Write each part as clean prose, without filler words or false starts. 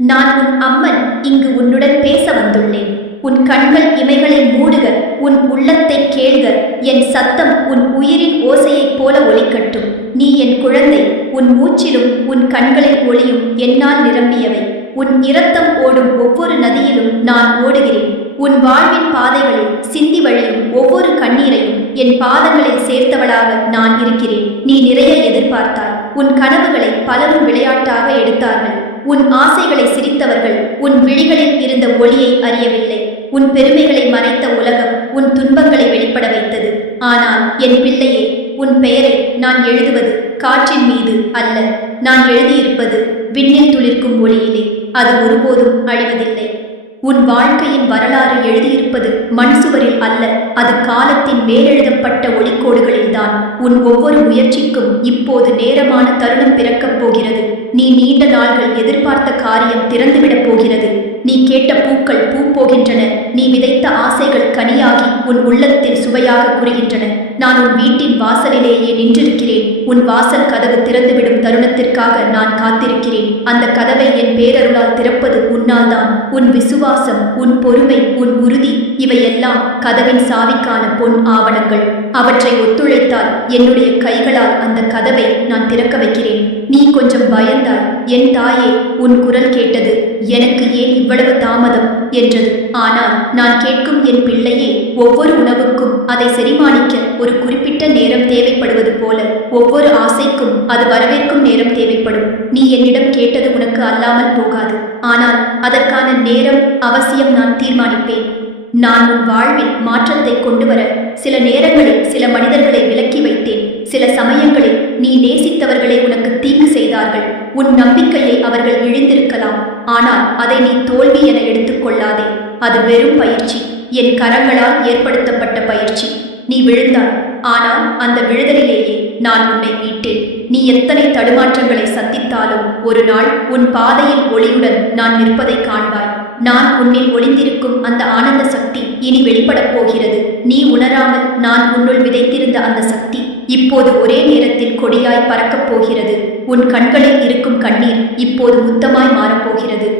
நான் உன் அம்மன் இங்கு உன்னுடன் பேச வந்துள்ளேன். உன் கண்கள் இமைகளை மூடுக, உன் உள்ளத்தை கேள்க. என் சத்தம் உன் உயிரின் ஓசையைப் போல ஒலிக்கட்டும். நீ என் குழந்தை. உன் மூச்சிலும் உன் கண்களில் ஒளியும் என்னால் நிரம்பியவை. உன் இரத்தம் ஓடும் ஒவ்வொரு நதியிலும் நான் ஓடுகிறேன். உன் வாழ்வின் பாதைகளில் சிந்தி வழியும் ஒவ்வொரு கண்ணீரையும் என் பாதங்களில் சேர்த்தவளாக நான் இருக்கிறேன். நீ நிறைய எதிர்பார்த்தாய். உன் கனவுகளை பலரும் விளையாட்டாக எடுத்தார்கள். உன் ஆசைகளை சிரித்தவர்கள் உன் விழிகளில் இருந்த ஒளியை அறியவில்லை. உன் பெருமைகளை மறைத்த உலகம் உன் துன்பங்களை வெளிப்பட வைத்தது. ஆனால் என் பிள்ளையே, உன் பெயரை நான் எழுதுவது காற்றின் மீது அல்ல. நான் எழுதியிருப்பது விண்ணில் துளிர்க்கும் ஒளியிலே. அது ஒருபோதும் அழிவதில்லை. உன் வாழ்க்கையின் வரலாறு எழுதியிருப்பது மண் சுவரில் அல்ல, அது காலத்தின் மேலெழுதப்பட்ட ஒளிக்கோடுகளில்தான். உன் ஒவ்வொரு முயற்சிக்கும் இப்போது நேரமான தருணம் பிறக்கப் போகிறது. நீ நீண்ட நாள்கள் எதிர்பார்த்த காரியம் திறந்துவிடப் போகிறது. நீ கேட்ட பூக்கள் பூ போகின்றன. நீ விதைத்த ஆசைகள் கனியாகி உன் உள்ளத்தில் சுவையாக குறுகின்றன. நான் உன் வீட்டின் வாசலிலேயே நின்றிருக்கிறேன். உன் வாசல் கதவு திறந்துவிடும் தருணத்திற்காக நான் காத்திருக்கிறேன். அந்த கதவை என் பேரருளால் திறப்பது உன்னால் தான். உன் விசுவாசம், உன் பொறுமை, உன் உறுதி, இவையெல்லாம் கதவின் சாவிக்கான பொன் ஆவணங்கள். அவற்றை ஒத்துழைத்தால் என்னுடைய கைகளால் அந்த கதவை நான் திறக்க வைக்கிறேன். நீ கொஞ்சம் பயந்தாய். என் தாயே, உன் குரல் கேட்டது. எனக்கு ஏன் இவ்வளவு தாமதம் என்றது. ஆனால் நான் கேட்கும் என் பிள்ளையே, ஒவ்வொரு உணவுக்கும் அதை செரிமானிக்க ஒரு குறிப்பிட்ட நேரம் தேவைப்படுவது போல ஒவ்வொரு ஆசைக்கும் அது வரவேற்கும் நேரம் தேவைப்படும். நீ என்னிடம் கேட்டது உனக்கு அல்லாமல் போகாது. ஆனால் அதற்கான நேரம் அவசியம் நான் தீர்மானிப்பேன். நான் உன் வாழ்வில் மாற்றத்தை கொண்டு வர சில நேரங்களில் சில மனிதர்களை விலக்கி வைத்தேன். சில சமயங்களில் நீ நேசித்தவர்களை உனக்கு தீங்கு செய்தார்கள். உன் நம்பிக்கையை அவர்கள் இழிந்திருக்கலாம். ஆனால் அதை நீ தோல்வி என எடுத்துக்கொள்ளாதே. அது வெறும் பயிற்சி, என் கரங்களால் ஏற்படுத்தப்பட்ட பயிற்சி. நீ விழுந்தாய், ஆனால் அந்த விழுதலிலேயே நான் உன்னை மீட்டேன். நீ எத்தனை தடுமாற்றங்களை சந்தித்தாலும் ஒரு நாள் உன் பாதையில் ஒளியுடன் நான் நிற்பதை காண்பாய். நான் உன்னில் ஒளிந்திருக்கும் அந்த ஆனந்த சக்தி இனி வெளிப்படப் போகிறது. நீ உணராமல் நான் உன்னுள் விதைத்திருந்த அந்த சக்தி இப்போது ஒரே நேரத்தில் கொடியாய் பறக்கப் போகிறது. உன் கண்களில் இருக்கும் கண்ணீர் இப்போது முத்தமாய் மாறப்போகிறது.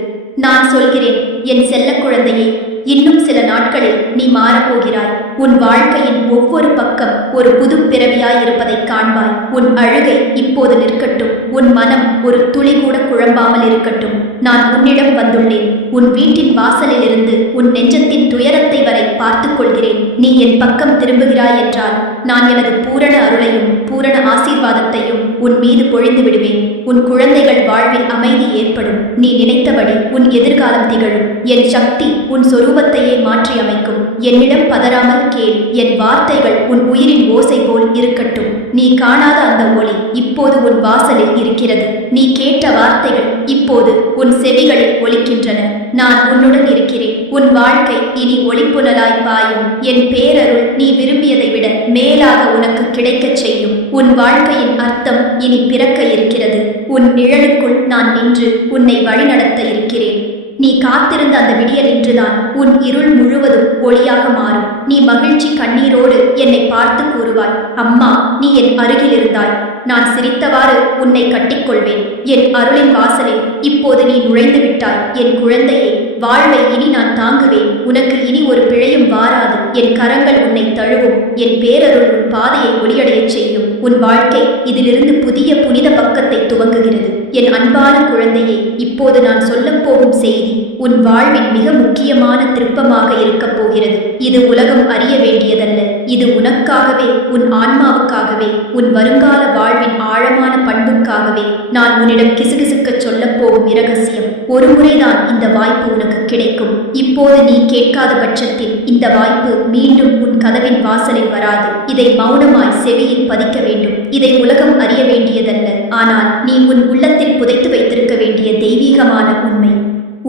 நான் சொல்கிறேன், என் செல்ல குழந்தையே, இன்னும் சில நாட்களில் நீ மாறப்போகிறாய். உன் வாழ்க்கையின் ஒவ்வொரு பக்கம் ஒரு புது பிறவியாய் இருப்பதை காண்பாய். உன் அழுகை இப்போது நிற்கட்டும். உன் மனம் ஒரு துளி கூட குழம்பாமல் இருக்கட்டும். நான் உன்னிடம் வந்துள்ளேன். உன் வீட்டின் வாசலிலிருந்து உன் நெஞ்சத்தின் துயரத்தை வரை பார்த்துக் கொள்கிறேன். நீ என் பக்கம் திரும்புகிறாய் என்றால் நான் எனது பூரண அருளையும் பூரண ஆசீர்வாதத்தையும் உன் மீது பொழிந்து விடுவேன். உன் குழந்தைகள் வாழ்வில் அமைதி ஏற்படும். நீ நினைத்தபடி உன் எதிர்காலம் திகழும். என் சக்தி உன் சொரூபத்தையே மாற்றி அமைக்கும். என்னிடம் பதறாமல் கேள். என் வார்த்தைகள் உன் உயிரின் ஓசை போல் இருக்கட்டும். நீ காணாத அந்த ஒளி இப்போது உன் வாசலில் இருக்கிறது. நீ கேட்ட வார்த்தைகள் இப்போது உன் செவிகளில் ஒலிக்கின்றன. நான் உன்னுடன் இருக்கிறேன். உன் வாழ்க்கை இனி ஒளிப்புனலாய் பாயும். என் பேரருள் நீ விரும்பியதை விட மேலாக உனக்கு கிடைக்கச் செய்யும். உன் வாழ்க்கையின் அர்த்தம் இனி பிறக்க இருக்கிறது. உன் நிழலுக்குள் நான் நின்று உன்னை வழிநடத்த இருக்கிறேன். நீ காத்திருந்த அந்த விடியல் இன்றுதான் உன் இருள் முழுவதும் ஒளியாக மாறும். நீ மகிழ்ச்சி கண்ணீரோடு என்னை பார்த்து கூறுவாய், அம்மா, நீ என் அருகில் இருந்தாய். நான் சிரித்தவாறு உன்னை கட்டிக்கொள்வேன். என் அருளின் வாசலில் இப்போது நீ நுழைந்து விட்டாய். என் குழந்தையே, வாழ்வை இனி நான் தாங்குவேன். உனக்கு இனி ஒரு பிழையும் வாராது. என் கரங்கள் உன்னை தழுவும். என் பேரருள் உன் பாதையை ஒளியடையச் செய்யும். உன் வாழ்க்கை இதிலிருந்து புதிய புனித பக்கத்தை துவங்குகிறது. என் அன்பான குழந்தையே, இப்போது நான் சொல்லப் போகும் செய்தி உன் வாழ்வின் மிக முக்கியமான திருப்பமாக இருக்கப் போகிறது. இது உலகம் அறிய வேண்டியதல்ல. இது உனக்காகவே, உன் ஆன்மாவுக்காகவே, உன் வருங்கால வாழ்வின் ஆழமான பண்புக்காகவே நான் உன்னிடம் கிசுகிசுக்கச் சொல்லப் போகும் இரகசியம். ஒரு முறைதான் இந்த வாய்ப்பு உனக்கு கிடைக்கும். இப்போது நீ கேட்காத பட்சத்தில் இந்த வாய்ப்பு மீண்டும் உன் கதவின் வாசலில் வராது. இதை மௌனமாய் செவியில் பதிக்க வேண்டும். இதை உலகம் அறிய வேண்டியதல்ல. ஆனால் நீ உன் உள்ளத்தில் புதைத்து வைத்திருக்க வேண்டிய தெய்வீகமான உண்மை.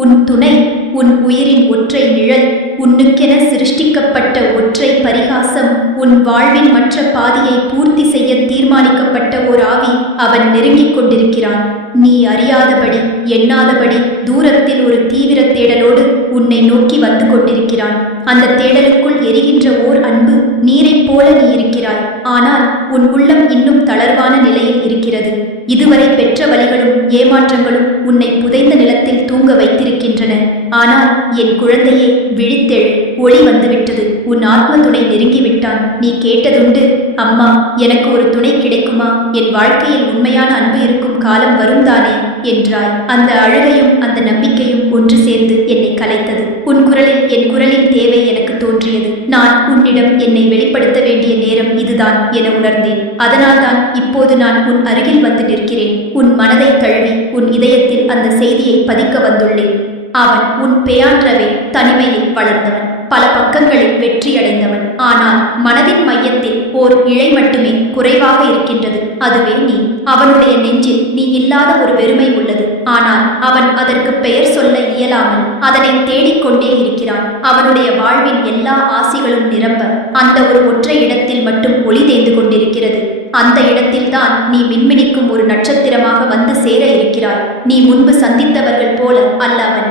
உன் துணை, உன் உயிரின் ஒற்றை நிழல், உன்னுக்கென சிருஷ்டிக்கப்பட்ட ஒற்றை பரிகாசம், உன் வாழ்வின் மற்ற பாதியை பூர்த்தி செய்ய தீர்மானிக்கப்பட்ட ஓர் ஆவி, அவன் நெருங்கிக் கொண்டிருக்கிறான். நீ அறியாதபடி, எண்ணாதபடி தூரத்தில் ஒரு தீவிர தேடலோடு உன்னை நோக்கி வந்து கொண்டிருக்கிறான். அந்த தேடலுக்குள் எரிகின்ற ஓர் அன்பு நீரைப் போல நீ இருக்கிறாய். ஆனால் உன் உள்ளம் இன்னும் தளர்வான நிலையில் இருக்கிறது. இதுவரை பெற்ற வலிகளும் ஏமாற்றங்களும் உன்னை புதைந்த நிலத்தில் தூங்க வைத்திருக்கின்றன. ஆனால் என் குழந்தையே, விழித்தெழு, ஒளி வந்துவிட்டது. உன் ஆத்ம துணை நெருங்கிவிட்டான். நீ கேட்டதுண்டு, அம்மா, எனக்கு ஒரு துணை கிடைக்குமா? என் வாழ்க்கையில் உண்மையான அன்பு இருக்கும் காலம் வரும் தானே என்றாய். அந்த அழுகையும் அந்த நம்பிக்கையும் ஒன்று சேர்ந்து என்னை கலைத்தது. உன் குரலில் என் குரலின் தேவை எனக்கு தோன்றியது. நான் உன்னிடம் என்னை வெளிப்படுத்த வேண்டிய நேரம் இதுதான் என உணர்ந்தேன். அதனால்தான் இப்போது நான் உன் அருகில் வந்து நிற்கிறேன். உன் மனதை தழுவி உன் இதயத்தில் அந்த செய்தியை பதிக்க வந்துள்ளேன். அவன் உன் பெயான்றவே தனிமையில் வளர்ந்தவன், பல பக்கங்களில் வெற்றியடைந்தவன். ஆனால் மனதின் மையத்தில் ஓர் இழை மட்டுமே குறைவாக இருக்கின்றது. அதுவே நீ. அவனுடைய நெஞ்சில் நீ இல்லாத ஒரு வெறுமை உள்ளது. ஆனால் அவன் அதற்கு பெயர் சொல்ல இயலாமல் அதனை தேடிக்கொண்டே இருக்கிறான். அவனுடைய வாழ்வின் எல்லா ஆசிகளும் நிரம்ப அந்த ஒரு ஒற்றை இடத்தில் மட்டும் ஒளி தேய்ந்து கொண்டிருக்கிறது. அந்த இடத்தில்தான் நீ மின்மினிக்கும் ஒரு நட்சத்திரமாக வந்து சேர இருக்கிறாய். நீ முன்பு சந்தித்தவர்கள் போல அல்ல அவன்.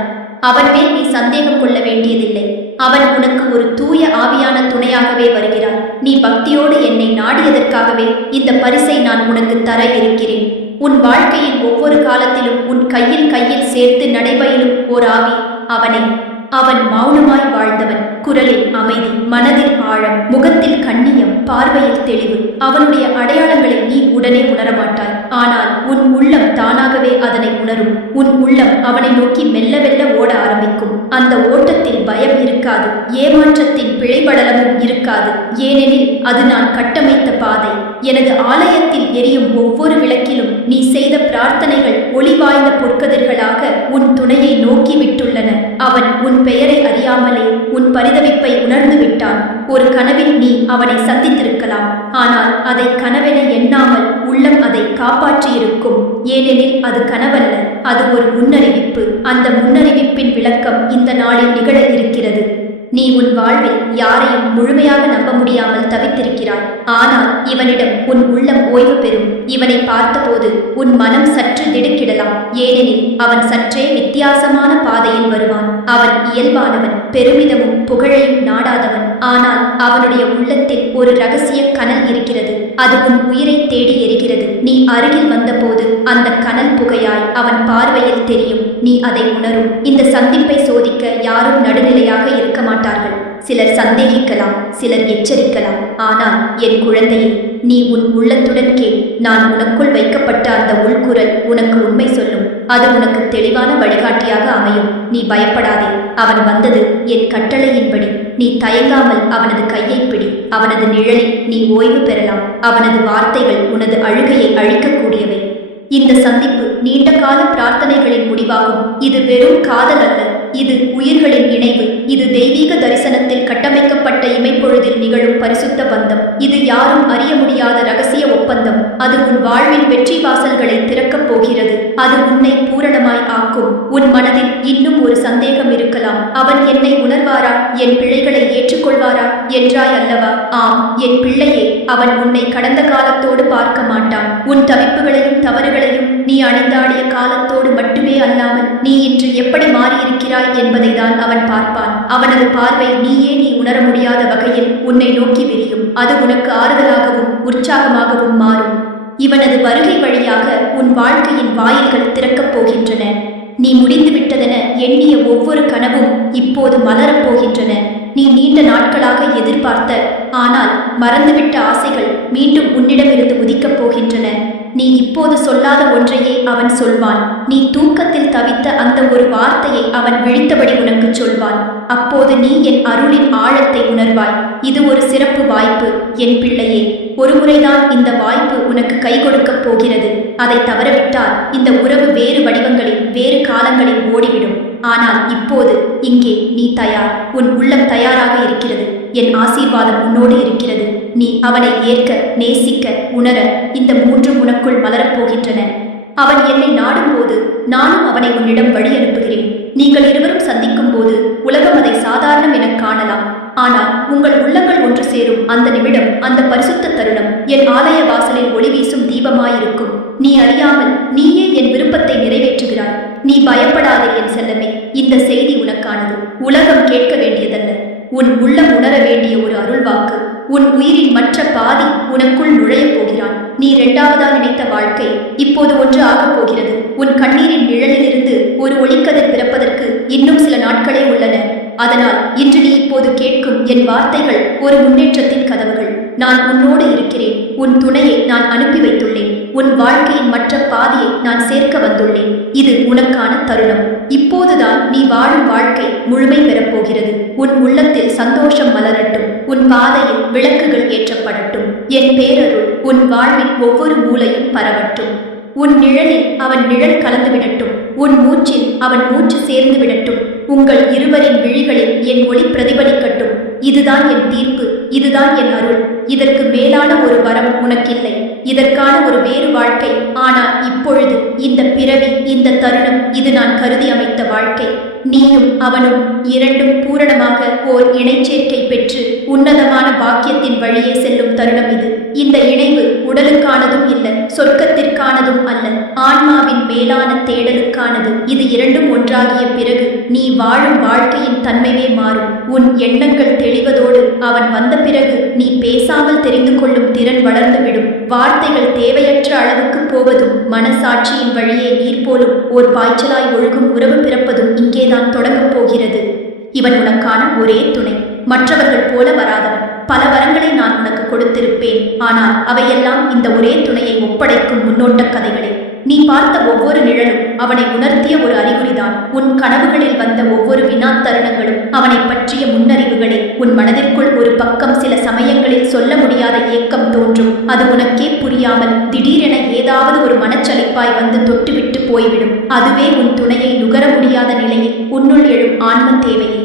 அவன் மேல் நீ சந்தேகம் கொள்ள வேண்டியதில்லை. அவன் உனக்கு ஒரு தூய ஆவியான துணையாகவே வருகிறான். நீ பக்தியோடு என்னை நாடியதற்காகவே இந்த பரிசை நான் உனக்கு தர இருக்கிறேன். உன் வாழ்க்கையின் ஒவ்வொரு காலத்திலும் உன் கையில் கையில் சேர்த்து நடைபயிலும் ஓர் ஆவி அவனே. அவன் மௌனமாய் வாழ்ந்தவன். குரலில் அமைதி, மனதில் ஆழம், முகத்தில் கண்ணியம், பார்வையில் தெளிவு. அவனுடைய அடையாளங்களை நீ உடனே உணரமாட்டாய். ஆனால் உன் உள்ளம் தானாகவே அதனை உணரும். உன் உள்ளம் அவனை நோக்கி மெல்ல மெல்ல ஓட ஆரம்பிக்கும். அந்த ஓட்டத்தில் பயம் இருக்காது, ஏமாற்றத்தின் பிழைபடலமும் இருக்காது. ஏனெனில் அது நான் கட்டமைத்த பாதை. எனது ஆலயத்தில் எரியும் ஒவ்வொரு விளக்கிலும் நீ செய்த பிரார்த்தனைகள் ஒளி வாய்ந்த பொற்கதிர்களாக உன் துணையை நோக்கி விட்டுள்ளன. அவன் உன் பெயரை அறியாமலே உன் பரிதவிப்பை உணர்ந்து விட்டான். ஒரு கனவில் நீ அவனை சந்தித்திருக்கலாம். ஆனால் அதை கனவென எண்ணாமல் உள்ளம் அதை காப்பாற்றியிருக்கும். ஏனெனில் அது கனவல்ல, அது ஒரு முன்னறிவிப்பு. அந்த முன்னறிவிப்பின் விளக்கம் இந்த நாளில் நிகழ இருக்கிறது. நீ உன் வாழ்வில் யாரையும் முழுமையாக நம்ப முடியாமல் தவித்திருக்கிறாய். ஆனால் இவனிடம் உன் உள்ளம் ஓய்வு பெறும். இவனை பார்த்தபோது உன் மனம் சற்று திடுக்கிடலாம். ஏனெனில் அவன் சற்றே வித்தியாசமான பாதையில் வருவான். அவன் இயல்பானவன், பெருமிதமும் புகழையும் நாடாதவன். ஆனால் அவனுடைய உள்ளத்தில் ஒரு இரகசிய கனல் இருக்கிறது. அது உன் உயிரை தேடி எரிகிறது. நீ அருகில் வந்தபோது அந்த கனல் புகையாய் அவன் பார்வையில் தெரியும். நீ அதை உணரும். இந்த சந்திப்பை சோதிக்க யாரும் நடுநிலையாக இருக்க மாட்டார்கள். சிலர் சந்தேகிக்கலாம், சிலர் எச்சரிக்கலாம். ஆனால் என் குழந்தையே, நீ உன் உள்ளத்துடன் கேள். நான் உனக்குள் வைக்கப்பட்ட அந்த உள்குரல் உனக்கு உண்மை சொல்லும். அது உனக்கு தெளிவான வழிகாட்டியாக அமையும். நீ பயப்படாதே. அவன் வந்தது என் கட்டளையின்படி. நீ தயங்காமல் அவனது கையை பிடி. அவனது நிழலில் நீ ஓய்வு பெறலாம். அவனது வார்த்தைகள் உனது அழுகையை அழிக்கக்கூடியவை. இந்த சந்திப்பு நீண்ட கால பிரார்த்தனைகளின் முடிவாகும். இது வெறும் காதல் அல்ல, இது உயிர்களின் இணைவு. இது தெய்வீக தரிசனத்தில் கட்டமைக்கப்பட்ட இமைப்பொழுதில் நிகழும் பரிசுத்த பந்தம். இது யாரும் அறிய முடியாத இரகசிய ஒப்பந்தம். அது உன் வாழ்வின் வெற்றி வாசல்களை திறக்கப் போகிறது. அது உன்னை பூரணமாய் ஆக்கும். உன் மனதில் இன்னும் ஒரு சந்தேகம் இருக்கலாம். அவன் என்னை உணர்வாரா, என் பிழைகளை ஏற்றுக்கொள்வாரா என்றாய் அல்லவா? ஆம் என் பிள்ளையே, அவன் உன்னை கடந்த காலத்தோடு பார்க்க மாட்டான். உன் தவிப்புகளையும் தவறுகளையும் நீ அணிந்தாடிய காலத்தோடு மட்டுமே அல்லாமல் நீ இன்று எப்படி மாறியிருக்கிறாய் என்பதை தான் அவன் பார்ப்பான். அவனது பார்வை நீயே நீ உணர முடியாத வகையில் உன்னை நோக்கி விரியும். அது உனக்கு ஆறுதலாகவும் உற்சாகமாகவும் மாறும். இவனது வருகை வழியாக உன் வாழ்க்கையின் வாயில்கள் திறக்கப் போகின்றன. நீ முடிந்துவிட்டதென எண்ணிய ஒவ்வொரு கனவும் இப்போது மலரப் போகின்றன. நீ நீண்ட நாட்களாக எதிர்பார்த்த ஆனால் மறந்துவிட்ட ஆசைகள் மீண்டும் உன்னிடமிருந்து உதிக்கப் போகின்றன. நீ இப்போது சொல்லாத ஒன்றையே அவன் சொல்வான். நீ தூக்கத்தில் தவித்த அந்த ஒரு வார்த்தையை அவன் விழித்தபடி உனக்கு சொல்வான். அப்போது நீ என் அருளின் ஆழத்தை உணர்வாய். இது ஒரு சிறப்பு வாய்ப்பு என் பிள்ளையே. ஒருமுறைதான் இந்த வாய்ப்பு உனக்கு கை கொடுக்கப் போகிறது. அதை தவறவிட்டால் இந்த உறவு வேறு வடிவங்களில் வேறு காலங்களில் ஓடிவிடும். ஆனால் இப்போது இங்கே நீ தயார். உன் உள்ளம் தயாராக இருக்கிறது. என் ஆசீர்வாதம் உன்னோடு இருக்கிறது. நீ அவனை ஏற்க, நேசிக்க, உணர இந்த மூன்றும் உனக்குள் மலரப்போகின்றன. அவன் என்னை நாடும்போது நானும் அவனை உன்னிடம் வழி அனுப்புகிறேன். நீங்கள் இருவரும் சந்திக்கும் போது உலகம் அதை சாதாரணம் என காணலாம். ஆனால் உங்கள் உள்ளங்கள் ஒன்று சேரும் அந்த நிமிடம், அந்த பரிசுத்த தருணம் என் ஆலய வாசலில் ஒளி வீசும் தீபமாயிருக்கும். நீ அறியாமல் நீயே என் விருப்பத்தை நிறைவேற்றுகிறாய். நீ பயப்படாதே என் செல்லமே. இந்த செய்தி உனக்கானது. உலகம் கேட்க வேண்டியதல்ல, உன் உள்ளம் உணர வேண்டிய ஒரு அருள்வாக்கு. உன் உயிரின் மற்ற பாதி உனக்குள் நுழையப் போகிறான். நீ இரண்டாவதா நினைத்த வாழ்க்கை இப்போது ஒன்று ஆகப் போகிறது. உன் கண்ணீரின் நிழலிலிருந்து ஒரு ஒளிக்கதிர் பிறப்பதற்கு இன்னும் சில நாட்களே உள்ளன. அதனால் இன்று நீ இப்போது கேட்கும் என் வார்த்தைகள் ஒரு முன்னேற்றத்தின் கதவுகள். நான் உன்னோடு இருக்கிறேன். உன் துணையை நான் அனுப்பி வைத்துள்ளேன். உன் வாழ்க்கையின் மற்ற பாதியை நான் சேர்க்க வந்துள்ளேன். இது உனக்கான தருணம். இப்போதுதான் நீ வாழும் வாழ்க்கை முழுமை பெறப்போகிறது. உன் உள்ளத்தில் சந்தோஷம் மலரட்டும். உன் பாதையில் விளக்குகள் ஏற்றப்படட்டும். என் பேரருள் உன் வாழ்வின் ஒவ்வொரு மூலையும் பரவட்டும். உன் நிழலில் அவன் நிழல் கலந்து விடட்டும். உன் மூச்சில் அவன் மூச்சு சேர்ந்து விடட்டும். உங்கள் இருவரின் விழிகளில் என் ஒளி பிரதிபலிக்கட்டும். இதுதான் என் தீர்ப்பு. இதுதான் என் அருள். இதற்கு மேலான ஒரு வரம் உனக்கில்லை. இதற்கான ஒரு வேறு வாழ்க்கை. ஆனால் இப்பொழுது இந்த பிறவி, இந்த தருணம், இது நான் கருதி அமைத்த வாழ்க்கை. நீயும் அவனும் இரண்டும் பூரணமாக ஓர் இணைச்சேர்க்கை பெற்று உன்னதமான பாக்கியத்தின் வழியே செல்லும் தருணம் இது. இந்த இணைவு உடலுக்கானதும் இல்லை, சொர்க்கத்திற்கானதும் அல்ல, ஆன்மாவின் மேலான தேடலுக்கானது. இது இரண்டும் ஒன்றாகிய பிறகு நீ வாழும் வாழ்க்கையின் தன்மையே மாறும். உன் எண்ணங்கள் தெளிவதோடு அவன் வந்த பிறகு நீ பேசாமல் தெரிந்து கொள்ளும் திறன் வளர்ந்துவிடும். வார்த்தைகள் தேவையற்ற அளவுக்கு போவதும், மனசாட்சியின் வழியே நீர் போலும் ஓர் பாய்ச்சலாய் ஒழுகும் உறவு பிறப்பதும் இங்கேதான் தொடங்கப் போகிறது. இவன் உனக்கான ஒரே துணை. மற்றவர்கள் போல வராதவன். பல வரங்களை நான் உனக்கு கொடுத்திருப்பேன். ஆனால் அவையெல்லாம் இந்த ஒரே துணையை ஒப்படைக்கும் முன்னோட்ட கதைகளே. நீ பார்த்த ஒவ்வொரு நிழலும் அவனை உணர்த்திய ஒரு அறிகுறிதான். உன் கனவுகளில் வந்த ஒவ்வொரு வினா தருணங்களும் அவனை பற்றிய முன்னறிவுகளே. உன் மனதிற்குள் ஒரு பக்கம் சில சமயங்களில் சொல்ல முடியாத ஏக்கம் தோன்றும். அது உனக்கே புரியாமல் திடீரென ஏதாவது ஒரு மனச்சலிப்பாய் வந்து தொட்டுவிட்டு போய்விடும். அதுவே உன் துணையை நுகர முடியாத நிலையில் உன்னுள் எழும் ஆன்ம தேவையே.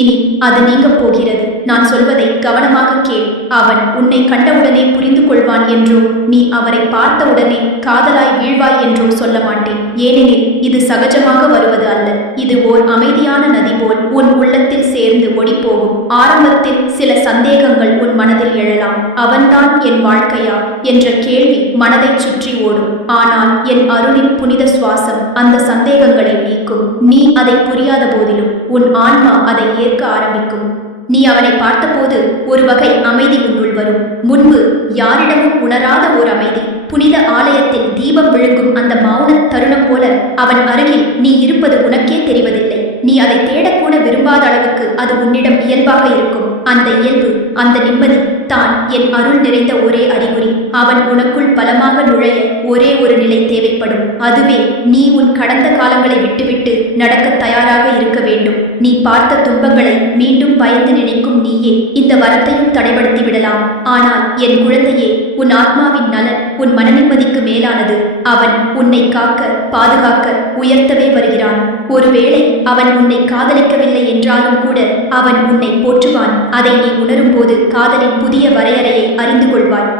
இனி அது நீங்கப் போகிறது. நான் சொல்வதை கவனமாக கேள். அவன் உன்னை கண்டவுடனே புரிந்து கொள்வான் என்றோ, நீ அவரை பார்த்தவுடனே காதலாய் வீழ்வாய் என்றோ சொல்ல மாட்டேன். ஏனெனில் இது சகஜமாக வருவது அல்ல. இது ஓர் அமைதியான நதி போல் உன் உள்ளத்தில் சேர்ந்து ஒடிப்போகும். ஆரம்பத்தில் சில சந்தேகங்கள் உன் மனதில் எழலாம். அவன்தான் என் வாழ்க்கையா என்ற கேள்வி மனதை சுற்றி ஓடும். ஆனால் என் அருளின் புனித சுவாசம் அந்த சந்தேகங்களை நீக்கும். நீ அதை புரியாத போதிலும் உன் ஆன்மா அதை ஏற்க ஆரம்பிக்கும். நீ அவனை பார்த்தபோது ஒரு வகை அமைதி உன்னுள் வரும். முன்பு யாரிடமும் உணராத ஓர் அமைதி. புனித ஆலயத்தில் தீபம் விழுங்கும் அந்த மௌன தருணம் போல அவன் அருகில் நீ இருப்பது உனக்கே தெரிவதில்லை. நீ அதை தேடக்கூட விரும்பாத அளவுக்கு அது உன்னிடம் இயல்பாக இருக்கும். அந்த இயல்பு, அந்த நிம்மதி தான் என் அருள் நிறைந்த ஒரே அறிகுறி. அவன் உனக்குள் பலமாக நுழைய ஒரே ஒரு நிலை தேவைப்படும். அதுவே நீ உன் கடந்த காலங்களை விட்டுவிட்டு நடக்க தயாராக இருக்க வேண்டும். நீ பார்த்த துன்பங்களை மீண்டும் பயந்து நினைக்கும் நீயே இந்த வரத்தையும் தடைபடுத்தி விடலாம். ஆனால் என் குழந்தையே, உன் ஆத்மாவின் நலன் உன் மன நிம்மதிக்கு மேலானது. அவன் உன்னை காக்க, பாதுகாக்க, உயர்த்தவே வருகிறான். ஒருவேளை அவன் உன்னை காதலிக்கவில்லை என்றாலும் கூட அவன் உன்னை போற்றுவான். அதை நீ உணரும் போது காதலின் புதிய வரையறையை அறிந்து கொள்வாய்.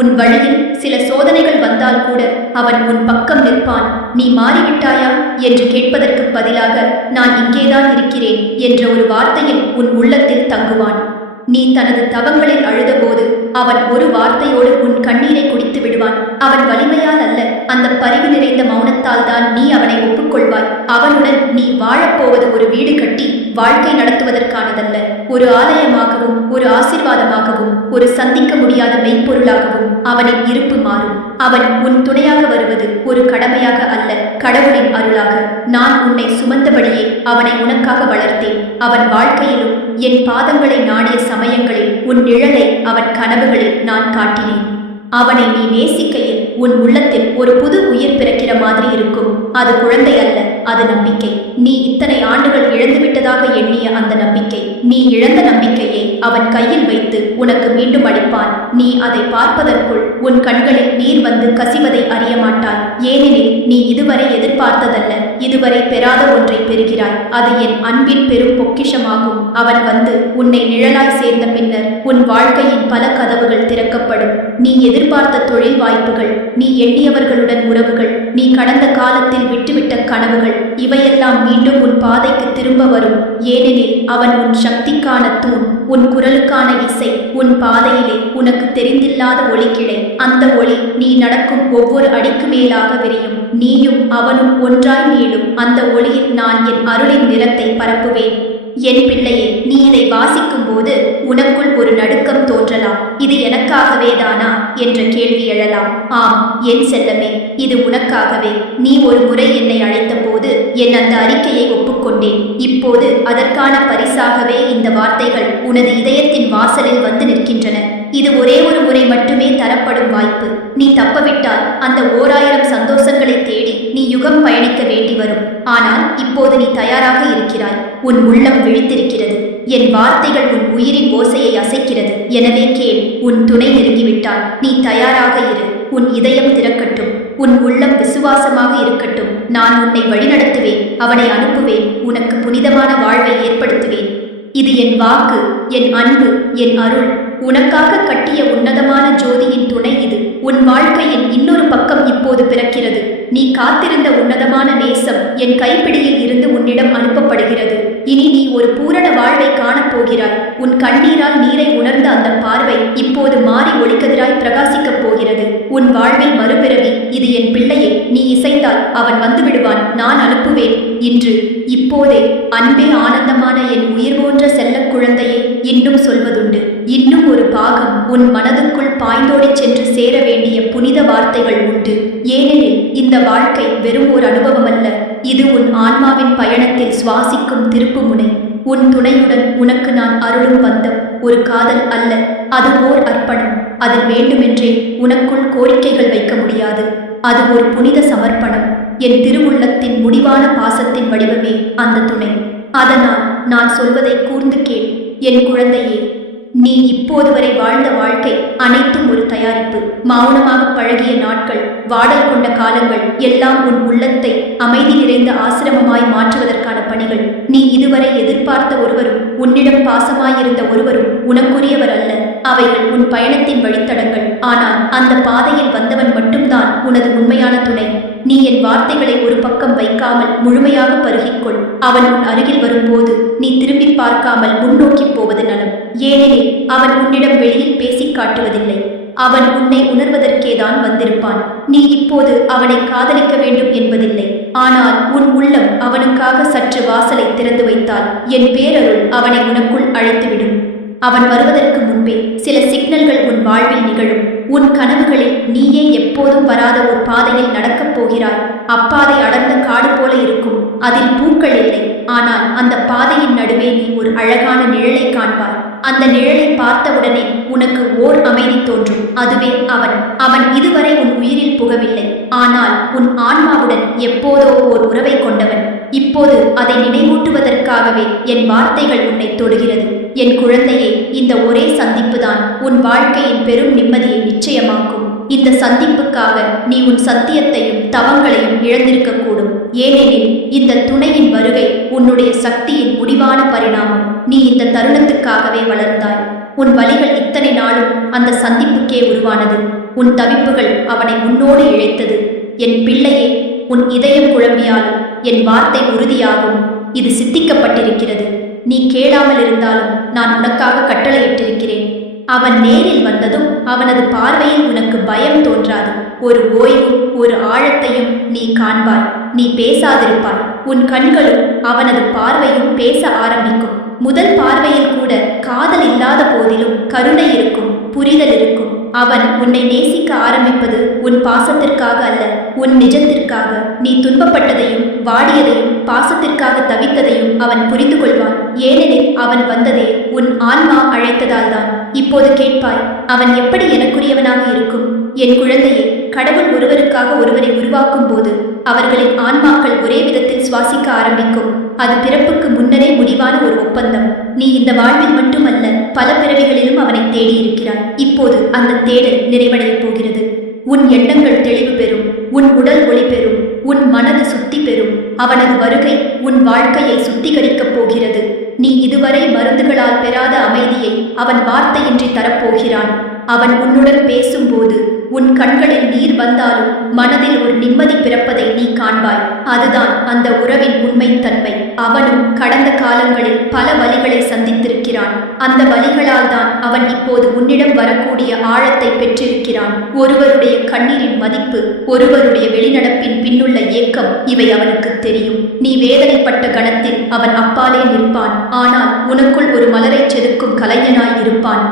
உன் வழியில் சில சோதனைகள் வந்தால் கூட அவன் உன் பக்கம் நிற்பான். நீ மாறிவிட்டாயா என்று கேட்பதற்கு பதிலாக நான் இங்கேதான் இருக்கிறேன் என்ற ஒரு வார்த்தையில் உன் உள்ளத்தில் தங்குவான். நீ தனது தவங்களில் அழுதபோது அவன் ஒரு வார்த்தையோடு உன் கண்ணீரை குடித்து விடுவான். அவன் வலிமையால் அல்ல, அந்த பரிவு நிறைந்த மௌனத்தால் தான் நீ அவனை ஒப்புக்கொள்வாய். அவனுடன் நீ வாழப்போவது ஒரு வீடு கட்டி வாழ்க்கை நடத்துவதற்கானதல்ல, ஒரு ஆலயமாகவும் ஒரு ஆசீர்வாதமாகவும் ஒரு சந்திக்க முடியாத மெய்ப்பொருளாகவும் அவனின் இருப்பு மாறும். அவன் உன் துணையாக வருவது ஒரு கடமையாக அல்ல, கடவுளின் அருளாக. நான் உன்னை சுமந்தபடியே அவனை உனக்காக வளர்த்தேன். அவன் வாழ்க்கையிலும் என் பாதங்களை நாடிய சமயங்களில் உன் நிழலை அவன் கனவுகளில் நான் காட்டினேன். அவனை நீ நேசிக்கையில் உன் உள்ளத்தில் ஒரு புது உயிர் பிறக்கிற மாதிரி இருக்கும். அது குழந்தை அல்ல, அது நம்பிக்கை. நீ இத்தனை ஆண்டுகள் இழந்துவிட்டதாக எண்ணிய அந்த நம்பிக்கை, நீ இழந்த நம்பிக்கையை அவன் கையில் வைத்து உனக்கு மீண்டும் அளிப்பான். நீ அதை பார்ப்பதற்குள் உன் கண்களில் நீர் வந்து கசிவதை அறிய மாட்டாய். ஏனெனில் நீ இதுவரை எதிர்பார்த்ததல்ல, இதுவரை பெறாத ஒன்றை பெறுகிறாய். அது என் அன்பின் பெரும் பொக்கிஷமாகும். அவன் வந்து உன்னை நிழலாய் சேர்ந்த பின்னர் உன் வாழ்க்கையின் பல கதவுகள் திறக்கப்படும். நீ எதிர்பார்த்த தொழில் வாய்ப்புகள், நீ எண்ணியவர்களுடன் உறவுகள், நீ கடந்த காலத்தில் விட்டுவிட்ட கனவுகள், இவையெல்லாம் மீண்டும் உன் பாதைக்கு திரும்ப வரும். ஏனெனில் அவன் உன் சக்திக்கான தூண், உன் குரலுக்கான இசை. உன் பாதையிலே உனக்கு தெரிந்தில்லாத ஒளி கிளை. அந்த ஒளி நீ நடக்கும் ஒவ்வொரு அடிக்கு மேலாக விரியும். நீயும் அவனும் ஒன்றாய் நீளும் அந்த ஒளியில் நான் என் அருளின் நிறத்தை பரப்புவேன். என் பிள்ளையே, நீ இதை வாசிக்கும் போது உனக்குள் ஒரு நடுக்கம் தோன்றலாம். இது எனக்காகவே தானா என்ற கேள்வி எழலாம். ஆம் என் செல்லமே, இது உனக்காகவே. நீ ஒரு முறை என்னை அழைத்த போது என் அந்த அறிக்கையை ஒப்புக்கொண்டேன். இப்போது அதற்கான பரிசாகவே இந்த வார்த்தைகள் உனது இதயத்தின் வாசலில் வந்து நிற்கின்றன. இது ஒரே ஒரு முறை மட்டுமே தரப்படும் வாய்ப்பு. நீ தப்பவிட்டால் அந்த 1000 சந்தோஷங்களை தேடி நீ யுகம் பயணிக்க வேண்டி வரும். ஆனால் இப்போது நீ தயாராக இருக்கிறாய். உன் உள்ளம் விழித்திருக்கிறது. என் வார்த்தைகள் உன் உயிரின் ஓசையை அசைக்கிறது. எனவே கேள், உன் துணை நெருங்கிவிட்டால். நீ தயாராக இரு. உன் இதயம் திறக்கட்டும். உன் உள்ளம் விசுவாசமாக இருக்கட்டும். நான் உன்னை வழிநடத்துவேன். அவனை அனுப்புவேன். உனக்கு புனிதமான வாழ்வை ஏற்படுத்துவேன். இது என் வாக்கு, என் அன்பு, என் அருள். உனக்காக கட்டிய உன்னதமான ஜோதியின் துணை இது. உன் வாழ்க்கையின் இன்னொரு பக்கம் இப்போது பிறக்கிறது. நீ காத்திருந்த உன்னதமான நேசம் என் கைப்பிடியில் இருந்து உன்னிடம் அனுப்பப்படுகிறது. இனி நீ ஒரு பூரண வாழ்வை காணப்போகிறாய். உன் கண்ணீரால் நீரை உணர்ந்த அந்த பார்வை இப்போது மாறி ஒளிக்கதிராய் பிரகாசிக்கப் போகிறது. உன் வாழ்வில் மறுபிறவி. இது என் பிள்ளையை. நீ இசைந்தால் அவன் வந்து விடுவான். நான் அனுப்புவேன். இன்று, இப்போதே. அன்பே, ஆனந்தமான என் உயிர் போன்ற செல்ல குழந்தையே, இன்னும் சொல்வதுண்டு. இன்னும் ஒரு பாகம் உன் மனதுக்குள் பாய்ந்தோடிச் சென்று சேர வேண்டிய புனித வார்த்தைகள் உண்டு. ஏனெனில் இந்த வாழ்க்கை வெறும் ஒரு அனுபவம் அல்ல. இது உன் ஆன்மாவின் பயணத்தில் சுவாசிக்கும் திருப்புமுனை. உன் துணையுடன் உனக்கு நான் அருளும் பந்தம் ஒரு காதல் அல்ல, அது ஓர் அர்ப்பணம். அதில் வேண்டுமென்றே உனக்குள் கோரிக்கைகள் வைக்க முடியாது. அது ஒரு புனித சமர்ப்பணம். என் திருவுள்ளத்தின் முடிவான பாசத்தின் வடிவமே அந்த துணை. அதனால் நான் சொல்வதை கூர்ந்து கேள் என் குழந்தையே. நீ இப்போது வரை வாழ்ந்த வாழ்க்கை அனைத்தும் ஒரு தயாரிப்பு. மௌனமாக பழகிய நாட்கள், வாடல் கொண்ட காலங்கள் எல்லாம் உன் உள்ளத்தை அமைதி நிறைந்த ஆசிரமமாய் மாற்றுவதற்கான பணிகள். நீ இதுவரை எதிர்பார்த்த ஒருவரும் உன்னிடம் பாசமாயிருந்த ஒருவரும் உனக்குரியவர் அல்ல. அவைகள் உன் பயணத்தின் வழித்தடங்கள். ஆனால் அந்த பாதையில் வந்தவன் மட்டும்தான் உனது உண்மையான துணை. நீ என் வார்த்தைகளை ஒரு பக்கம் வைக்காமல் முழுமையாக பருகிக்கொள். அவன் உன் அருகில் வரும்போது நீ திரும்பி பார்க்காமல் முன்னோக்கி போவது நலம். ஏனெனில் அவன் உன்னிடம் வெளியில் பேசிக் காட்டுவதில்லை. அவன் உன்னை உணர்வதற்கேதான் வந்திருப்பான். நீ இப்போது அவனை காதலிக்க வேண்டும் என்பதில்லை. ஆனால் உன் உள்ளம் அவனுக்காக சற்று வாசலை திறந்து வைத்தால் என் பேரருள் அவனை உனக்குள் அழைத்துவிடும். அவன் வருவதற்கு முன்பே சில சிக்னல்கள் உன் வாழ்வில் நிகழும். உன் கனவுகளில் நீயே எப்போதும் வராத ஒரு பாதையில் நடக்கப் போகிறாய். அப்பாதை அடர்ந்த காடு போல இருக்கும். அதில் பூக்கள் இல்லை. ஆனால் அந்த பாதையின் நடுவே நீ ஒரு அழகான நிழலை காண்பாய். அந்த நிழலை பார்த்தவுடனே உனக்கு ஓர் அமைதி தோன்றும். அதுவே அவன். அவன் இதுவரை உன் உயிரில் புகவில்லை. ஆனால் உன் ஆன்மாவுடன் எப்போதோ ஓர் உறவை கொண்டவன். இப்போது அதை நினைவூட்டுவதற்காகவே என் வார்த்தைகள் உன்னை தொடுகிறது. என் குழந்தையே, இந்த ஒரே சந்திப்புதான் உன் வாழ்க்கையின் பெரும் நிம்மதியை நிச்சயமாக்கும். இந்த சந்திப்புக்காக நீ உன் சத்தியத்தையும் தவங்களையும் இழந்திருக்கக்கூடும். ஏனெனில் இந்த துணையின் வருகை உன்னுடைய சக்தியின் முடிவான பரிணாமம். நீ இந்த தருணத்துக்காகவே வளர்ந்தாய். உன் வலிகள் இத்தனை நாளும் அந்த சந்திப்புக்கே உருவானது. உன் தவிப்புகள் அவனை உன்னோடு இழைத்தது. என் பிள்ளையே, உன் இதயம் குழம்பியாலும் என் வார்த்தை உறுதியாகும். இது சித்திக்கப்பட்டிருக்கிறது. நீ கேளாமல் இருந்தாலும் நான் உனக்காக கட்டளையிட்டிருக்கிறேன். அவன் நேரில் வந்ததும் அவனது பார்வையில் உனக்கு பயம் தோன்றாது. ஒரு ஓய்வும் ஒரு ஆழத்தையும் நீ காண்பாய். நீ பேசாதிருப்பாய். உன் கண்களும் அவனது பார்வையும் பேச ஆரம்பிக்கும். முதல் பார்வையில் கூட காதல் இல்லாத போதிலும் கருணை இருக்கும், புரிதல் இருக்கும். அவன் உன்னை நேசிக்க ஆரம்பிப்பது உன் பாசத்திற்காக அல்ல, உன் நிஜத்திற்காக. நீ துன்பப்பட்டதையும் வாடியதையும் பாசத்திற்காக தவித்ததையும் அவன் புரிந்து கொள்வான். ஏனெனில் அவன் வந்ததே உன் ஆன்மா அழைத்ததால் தான். இப்போது கேட்பாய், அவன் எப்படி எனக்குரியவனாக இருக்கும்? என் குழந்தையே, கடவுள் ஒருவருக்காக ஒருவரை உருவாக்கும் போது அவர்களின் ஆன்மாக்கள் ஒரே விதத்தில் சுவாசிக்க ஆரம்பிக்கும். அது பிறப்புக்கு முன்னரே முடிவான ஒரு ஒப்பந்தம். நீ இந்த வாழ்வில் மட்டுமல்ல, பல பிறவிகளிலும் அவனை தேடியிருக்கிறாய். இப்போது அந்த தேடல் நிறைவடையப் போகிறது. உன் எண்ணங்கள் தெளிவு பெறும். உன் உடல் ஒளி பெறும். உன் மனது சுத்தி பெறும். அவனது வருகை உன் வாழ்க்கையை சுத்திகரிக்கப் போகிறது. நீ இதுவரை மருந்துகளால் பெறாத அமைதியை அவன் வார்த்தையின்றி தரப்போகிறான். அவன் உன்னுடன் பேசும்போது உன் கண்களில் நீர் வந்தாலும் மனதில் ஒரு நிம்மதி பிறப்பதை நீ காண்பாய். அதுதான் அந்த உறவின் உண்மைத்தன்மை. அவனும் கடந்த காலங்களில் பல வலிகளை சந்தித்திருக்கிறான். அந்த வலிகளால் தான் அவன் இப்போது உன்னிடம் வரக்கூடிய ஆழத்தை பெற்றிருக்கிறான். ஒருவருடைய கண்ணீரின் மதிப்பு, ஒருவருடைய வெளிநடப்பின் பின்னுள்ள ஏக்கம், இவை அவனுக்கு தெரியும். நீ வேதனைப்பட்ட கணத்தில் அவன் அப்பாலே நிற்பான். ஆனால் உனக்குள் ஒரு மலரை செதுக்கும் கலைஞனாய் இருப்பான்.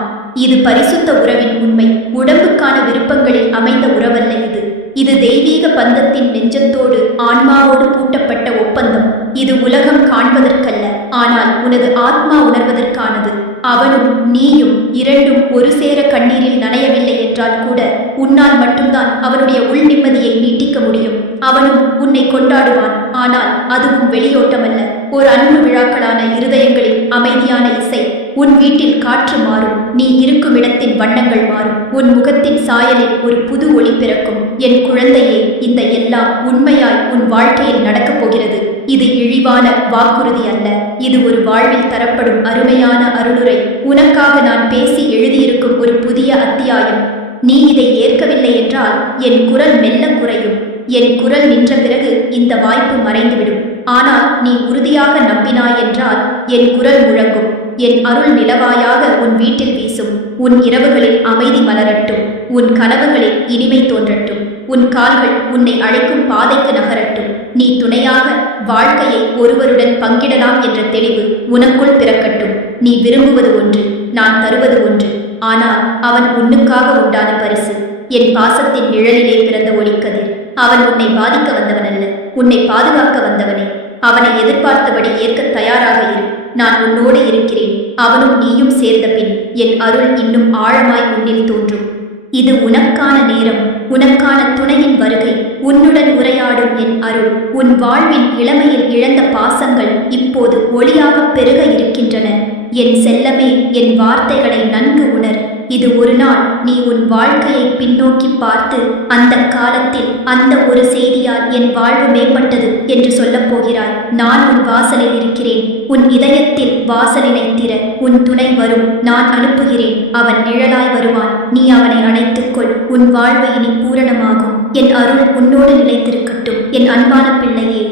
இது பரிசுத்த உறவின் உண்மை. உடம்புக்கான விருப்பங்களில் அமைந்த உறவல்ல இது. இது தெய்வீக பந்தத்தின் நெஞ்சத்தோடு ஆன்மாவோடு பூட்டப்பட்ட ஒப்பந்தம். இது உலகம் காண்பதற்கல்ல, ஆனால் உனது ஆத்மா உணர்வதற்கானது. அவனும் நீயும் இரண்டும் ஒரு சேர கண்ணீரில் நனையவில்லை என்றால் கூட உன்னால் மட்டும்தான் அவனுடைய உள் நிம்மதியை நீட்டிக்க முடியும். அவனும் உன்னை கொண்டாடுவான். ஆனால் அதுவும் வெளியோட்டமல்ல, ஒரு அன்பு விழாக்களான இருதயங்களின் அமைதியான இசை. உன் வீட்டில் காற்று மாறும், நீ இருக்கும் இடத்தின் வண்ணங்கள் மாறும், உன் முகத்தின் சாயலில் ஒரு புது ஒளி பிறக்கும். என் குழந்தையே, இந்த எல்லாம் உண்மையாய் உன் வாழ்க்கையில் நடக்கப் போகிறது. இது இழிவான வாக்குறுதி அல்ல, இது ஒரு வாழ்வில் தரப்படும் அருமையான அருளுரை. உனக்காக நான் பேசி எழுதியிருக்கும் ஒரு புதிய அத்தியாயம். நீ இதை ஏற்கவில்லை என்றால் என் குரல் மெல்ல குறையும். என் குரல் நின்ற பிறகு இந்த வாய்ப்பு மறைந்துவிடும். ஆனால் நீ உறுதியாக நம்பினாய் என்றால் என் குரல் முழங்கும். என் அருள் நிலவாயாக உன் வீட்டில் வீசும். உன் இரவுகளில் அமைதி மலரட்டும். உன் கனவுகளில் இனிமை தோன்றட்டும். உன் கால்கள் உன்னை அழைக்கும் பாதைக்கு நகரட்டும். நீ துணையாக வாழ்க்கையை ஒருவருடன் பங்கிடலாம் என்ற தெளிவு உனக்குள் பிறக்கட்டும். நீ விரும்புவது ஒன்று, நான் தருவது ஒன்று. ஆனால் அவன் உன்னுக்காக உண்டான பரிசு. என் பாசத்தின் நிழலிலே பிறந்த ஒளிக்கதிர். அவன் உன்னை பாதிக்க வந்தவனல்ல, உன்னை பாதுகாக்க வந்தவனே. அவனை எதிர்பார்த்தபடி ஏற்க தயாராக இரு. நான் உன்னோடு இருக்கிறேன். அவனும் நீயும் சேர்ந்த பின் என் அருள் இன்னும் ஆழமாய் உன்னில் தோன்றும். இது உனக்கான நேரம், உனக்கான துணையின் வருகை, உன்னுடன் உரையாடும் என் அருள். உன் வாழ்வின் இளமையில் இழந்த பாசங்கள் இப்போது ஒளியாக பெருக இருக்கின்றன. என் செல்லமே, என் வார்த்தைகளை நன்கு உணர். இது ஒரு நாள் நீ உன் வாழ்க்கையை பின்னோக்கி பார்த்து அந்த காலத்தில் அந்த ஒரு செய்தியால் என் வாழ்வு மேம்பட்டது என்று சொல்லப் போகிறாய். நான் உன் வாசலில் இருக்கிறேன். உன் இதயத்தில் வாசலினை திற. உன் துணை வரும். நான் அனுப்புகிறேன். அவன் நிழலாய் வருவான். நீ அவனை அணைத்துக்கொள். உன் வாழ்வு இனி பூரணமாகும். என் அருள் உன்னோடு நிலைத்திருக்கட்டும். என் அன்பான பிள்ளையே,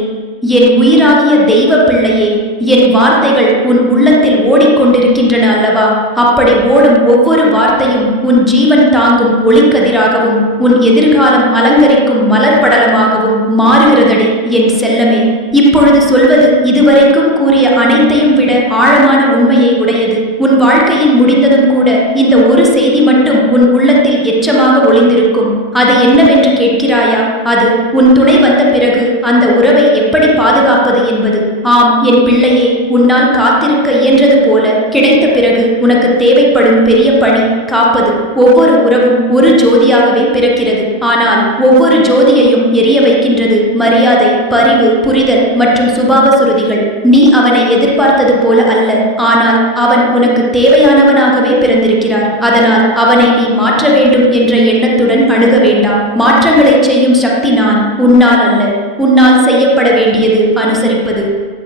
என் உயிராகிய தெய்வ பிள்ளையே, என் வார்த்தைகள் உன் உள்ளத்தில் ஓடிக்கொண்டிருக்கின்றன அல்லவா? அப்படி ஓடும் ஒவ்வொரு வார்த்தையும் உன் ஜீவன் தாங்கும் ஒளிக்கதிராகவும் உன் எதிர்காலம் அலங்கரிக்கும் மலர்படலமாகவும் மாறுகிறதடி என் செல்லமே. இப்பொழுது சொல்வது இதுவரைக்கும் கூறிய அனைத்தையும் விட ஆழமான உண்மையை உடையது. உன் வாழ்க்கையில் முடிந்ததும் கூட இந்த ஒரு செய்தி மட்டும் உன் உள்ளத்தில் எச்சமாக ஒளிந்திருக்கும். அது என்னவென்று கேட்கிறாயா? அது உன் துணை வந்த பிறகு அந்த உறவை எப்படி பாதுகாப்பது என்பது. ஆம் என் பிள்ளையே, உன்னால் காத்திருக்க இயன்றது போல கிடைத்த பிறகு உனக்கு தேவைப்படும் பெரிய பணி காப்பது. ஒவ்வொரு உறவும் ஒரு ஜோதியாகவே பிறக்கிறது. ஆனால் ஒவ்வொரு ஜோதியையும் எரிய வைக்கின்றது மரியாதை, பரிவு, புரிதல் மற்றும் சுபாவ சுருதிகள். நீ அவனை எதிர்பார்த்தது போல அல்ல, ஆனால் அவன் உனக்கு தேவையானவனாகவே பிறந்திருக்கிறார். அதனால் அவனை நீ மாற்ற வேண்டும் என்ற எண்ணத்துடன் அணுக வேண்டாம். மாற்றங்களை செய்யும் சக்தி நான், உன்னால் அல்ல. உன்னால் செய்யப்பட வேண்டியது அனுசரிப்பது.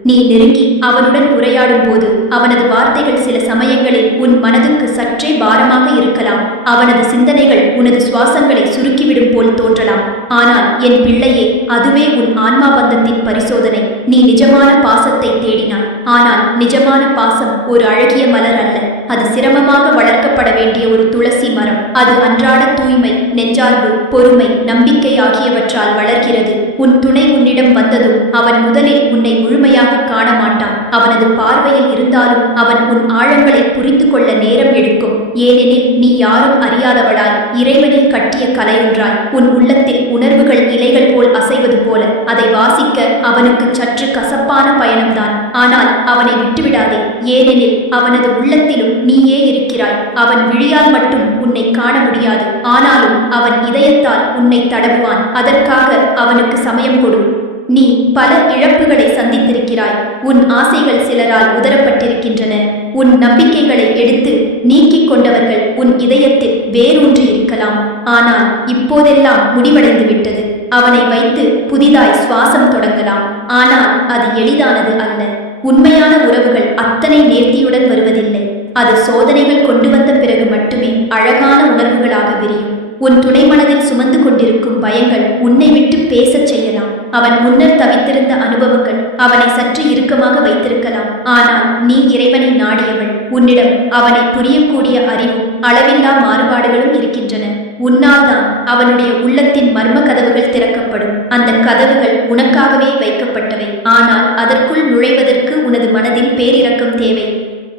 நீ நெருங்கி அவனுடன் உரையாடும் போது அவனது வார்த்தைகள் சில சமயங்களில் உன் மனதுக்கு சற்றே பாரமாக இருக்கலாம். அவனது சிந்தனைகள் உனது சுவாசங்களை சுருக்கிவிடும் போல் தோன்றலாம். ஆனால் என் பிள்ளையே, அதுவே உன் ஆன்மா பந்தத்தின் பரிசோதனை. நீ நிஜமான பாசத்தை தேடினாய். ஆனால் நிஜமான பாசம் ஒரு அழகிய மலர் அல்ல. அது சிரமமாக வளர்க்கப்பட வேண்டிய ஒரு துளசி மரம். அது அன்றாட தூய்மை, நெஞ்சார்பு, பொறுமை, நம்பிக்கை ஆகியவற்றால் வளர்கிறது. உன் துணை உன்னிடம் வந்ததும் அவன் முதலில் உன்னை முழுமையாக காண மாட்டான். அவனது பார்வையில் இருந்தாலும் அவன் உன் ஆழங்களை புரிந்து கொள்ள நேரம் எடுக்கும். ஏனெனில் நீ யாரும் அறியாதவளாய் இறைவனை கட்டிய கலையொன்றாய். உன் உள்ளத்தில் உணர்வுகள் இலைகள் போல் அசைவது போல அதை வாசிக்க அவனுக்கு சற்று கசப்பான பயணம்தான். ஆனால் அவனை விட்டுவிடாதே. ஏனெனில் அவனது உள்ளத்திலும் நீயே இருக்கிறாய். அவன் விழியால் மட்டும் உன்னை காண முடியாது. ஆனாலும் அவன் இதயத்தால் உன்னை தடவுவான். அதற்காக அவனுக்கு சமயம் கொடு. நீ பல இழப்புகளை சந்தித்திருக்கிறாய். உன் ஆசைகள் சிலரால் உதறப்பட்டிருக்கின்றன. உன் நம்பிக்கைகளை எடுத்து நீக்கிக் கொண்டவர்கள் உன் இதயத்தில் வேரூன்றி இருக்கலாம். ஆனால் இப்போதெல்லாம் முடிவடைந்து விட்டது. அவனை வைத்து புதிதாய் சுவாசம் தொடங்கலாம். ஆனால் அது எளிதானது அல்ல. உண்மையான உறவுகள் அத்தனை நேர்த்தியுடன் வருவதில்லை. அது சோதனைகள் கொண்டு வந்த பிறகு மட்டுமே அழகான உணர்வுகளாக விரியும். உன் துணை மனதில் சுமந்து கொண்டிருக்கும் பயங்கள் உன்னை விட்டு பேசச் செய்யலாம். அவன் முன்னர் தவித்திருந்த அனுபவங்கள் அவனை சற்று இறுக்கமாக வைத்திருக்கலாம். ஆனால் நீ இறைவனை நாடியவள். உன்னிடம் அவனை புரியக்கூடிய அறிவும் அளவில்லா மாறுபாடுகளும் இருக்கின்றன. உன்னால் தான் அவனுடைய உள்ளத்தின் மர்ம கதவுகள் திறக்கப்படும். அந்த கதவுகள் உனக்காகவே வைக்கப்பட்டவை. ஆனால் அதற்குள் நுழைவதற்கு உனது மனதில் பேரிரக்கம் தேவை.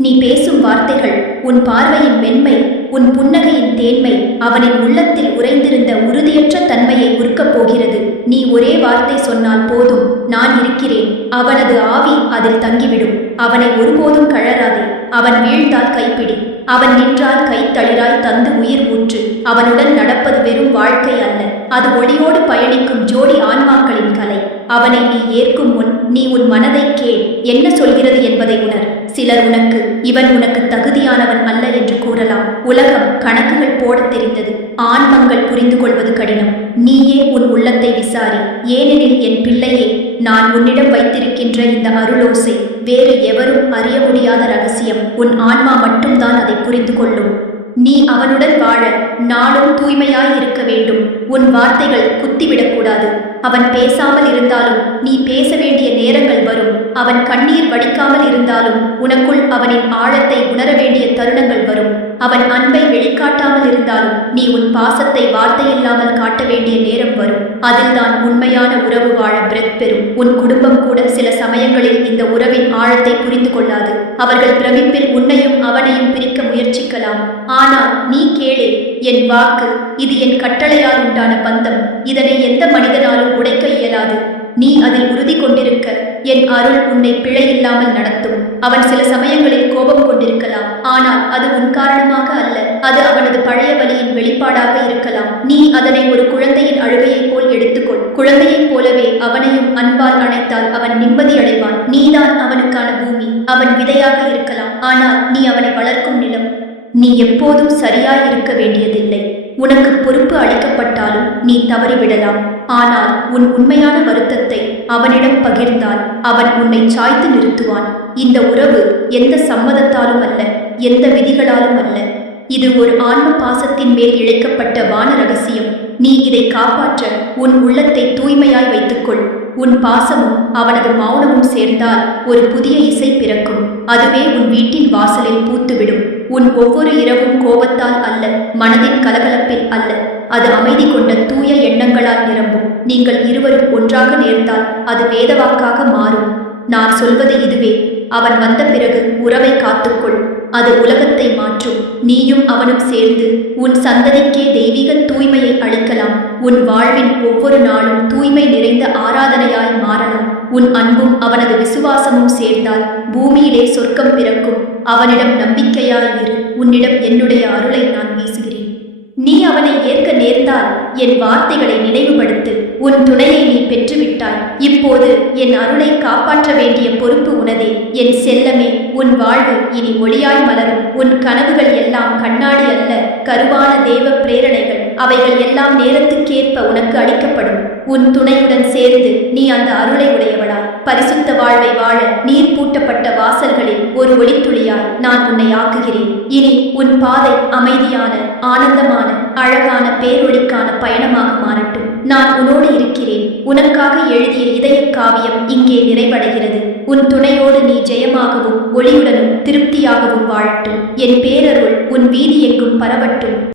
நீ பேசும் வார்த்தைகள், உன் பார்வையின் மென்மை, உன் புன்னகையின் தேன்மை அவனின் உள்ளத்தில் உறைந்திருந்த உறுதியற்ற தன்மையை உருக்கப் போகிறது. நீ ஒரே வார்த்தை சொன்னால் போதும், நான் இருக்கிறேன். அவனது ஆவி அதில் தங்கிவிடும். அவனை ஒருபோதும் கழறாதே. அவன் வீழ்ந்தால் கைப்பிடி. அவன் நின்றால் கைத்தளிராய் தந்து உயிர் ஊற்று. அவனுடன் நடப்பது வெறும் வாழ்க்கை அல்ல, அது ஒளியோடு பயணிக்கும் ஜோடி ஆன்மாக்களின் கலை. அவனை நீ ஏற்கும் முன் நீ உன் மனதை கேள், என்ன சொல்கிறது என்பதை உணர். சிலர் இவன் உனக்கு தகுதியானவன் அல்ல என்று கூறலாம். உலகம் கணக்குகள் போடத் தெரிந்தது. ஆன்மங்கள் புரிந்து கொள்வது கடினம். நீயே உன் உள்ளத்தை விசாரி. ஏனெனில் என் பிள்ளையே, நான் உன்னிடம் வைத்திருக்கின்ற இந்த அருளோசை வேறு எவரும் அறிய முடியாத ரகசியம். உன் ஆன்மா மட்டும்தான் அதை புரிந்து கொள்ளும். நீ அவனுடன் வாழ நாளும் தூய்மையாய் இருக்க வேண்டும். உன் வார்த்தைகள் குத்திவிடக்கூடாது. அவன் பேசாமல் இருந்தாலும் நீ பேச வேண்டிய நேரங்கள் வரும். அவன் கண்ணீர் வடிக்காமல் இருந்தாலும் உனக்குள் அவனின் ஆழத்தை உணர வேண்டிய தருணங்கள் வரும். அவன் அன்பை வெளிக்காட்டாமல் இருந்தாலும் நீ உன் பாசத்தை வார்த்தையில்லாமல் காட்ட வேண்டிய நேரம் வரும். அதில்தான் உண்மையான உறவு வாழ பிரெத் பெறும். உன் குடும்பம் கூட சில சமயங்களில் இந்த உறவின் ஆழத்தை புரிந்து கொள்ளாது. அவர்கள் பிரமிப்பில் உன்னையும் அவனையும் பிரிக்க முயற்சிக்கலாம். ஆனால் நீ கேளே, என் வாக்கு, இது என் கட்டளையால் உண்டான பந்தம். இதனை எந்த மனிதனாலும் உடைக்க இயலாது. நீ அதில் உறுதி கொண்டிருக்க என் அருள் உன்னை பிழையில்லாமல் நடத்தும். அவன் சில சமயங்களில் கோபம் கொண்டிருக்கலாம். ஆனால் அது உன் காரணமாக அல்ல. அது அவனது பழைய வலியின் வெளிப்பாடாக இருக்கலாம். நீ அதனை ஒரு குழந்தையின் அழுகையைப் போல் எடுத்துக்கொள். குழந்தையைப் போலவே அவனையும் அன்பால் அணைத்தால் அவன் நிம்மதி அடைவான். நீதான் அவனுக்கான பூமி. அவன் விதையாக இருக்கலாம், ஆனால் நீ அவனை வளர்க்கும் நிலம். நீ எப்போதும் சரியாய் இருக்க வேண்டியதில்லை. உனக்கு பொறுப்பு அளிக்கப்பட்டாலும் நீ தவறிவிடலாம். ஆனால் உன் உண்மையான வருத்தத்தை அவனிடம் பகிர்ந்தால் அவன் உன்னை சாய்த்து நிறுத்துவான். இந்த உறவு எந்த சம்மதத்தாலும் அல்ல, எந்த விதிகளாலும் அல்ல. இது ஒரு ஆன்ம பாசத்தின் மேல் இழைக்கப்பட்ட வான ரகசியம். நீ இதை காப்பாற்ற உன் உள்ளத்தை தூய்மையாய் வைத்துக்கொள். உன் பாசமும் அவனது மௌனமும் சேர்ந்தால் ஒரு புதிய இசை பிறக்கும். அதுவே உன் வீட்டின் வாசலில் பூத்துவிடும். உன் ஒவ்வொரு இரவும் கோபத்தால் அல்ல, மனதின் கலகலப்பில் அல்ல, அது அமைதி கொண்ட தூய எண்ணங்களால் நிரம்பும். நீங்கள் இருவரும் ஒன்றாக நேர்ந்தால் அது வேதவாக்காக மாறும். நான் சொல்வது இதுவே. அவன் வந்த பிறகு உறவை காத்துக்கொள். அது உலகத்தை மாற்றும். நீயும் அவனும் சேர்ந்து உன் சந்ததிக்கே தெய்வீக தூய்மையை அளிக்கலாம். உன் வாழ்வின் ஒவ்வொரு நாளும் தூய்மை நிறைந்த ஆராதனையாய் மாறலாம். உன் அன்பும் அவனது விசுவாசமும் சேர்ந்தால் பூமியிலே சொர்க்கம் பிறக்கும். அவனிடம் நம்பிக்கையாய் இரு. உன்னிடம் என்னுடைய அருளை நான் வீசுகிறேன். நீ அவனை ஏற்க நேர்ந்தால் என் வார்த்தைகளை நினைவுபடுத்து. உன் துணையை நீ பெற்றுவிட்டாய். இப்போது என் அருளை காப்பாற்ற வேண்டிய பொறுப்பு உனதே. என் செல்லமே, உன் வாழ்வு இனி ஒளியாய் மலரும். உன் கனவுகள் எல்லாம் கண்ணாடி அல்ல, கருவான தேவ பிரேரணைகள். அவைகள் எல்லாம் நேரத்துக்கேற்ப உனக்கு அளிக்கப்படும். உன் துணையுடன் சேர்ந்து நீ அந்த அருளை உடையவளாய் பரிசுத்த வாழ்வை வாழ நீர் பூட்டப்பட்ட வாசல்களில் ஒரு ஒளித்துளியாய் நான் உன்னை ஆக்குகிறேன். இனி உன் பாதை அமைதியான, ஆனந்தமான, அழகான பேரொளிக்கான பயணமாக மாறட்டும். நான் உன்னோடு இருக்கிறேன். உனக்காக எழுதிய இதய காவியம் இங்கே நிறைவடைகிறது. உன் துணையோடு நீ ஜெயமாகவும் ஒளியுடனும் திருப்தியாகவும் வாழட்டும். என் பேரருள் உன் வீதி எங்கும் பரவட்டும்.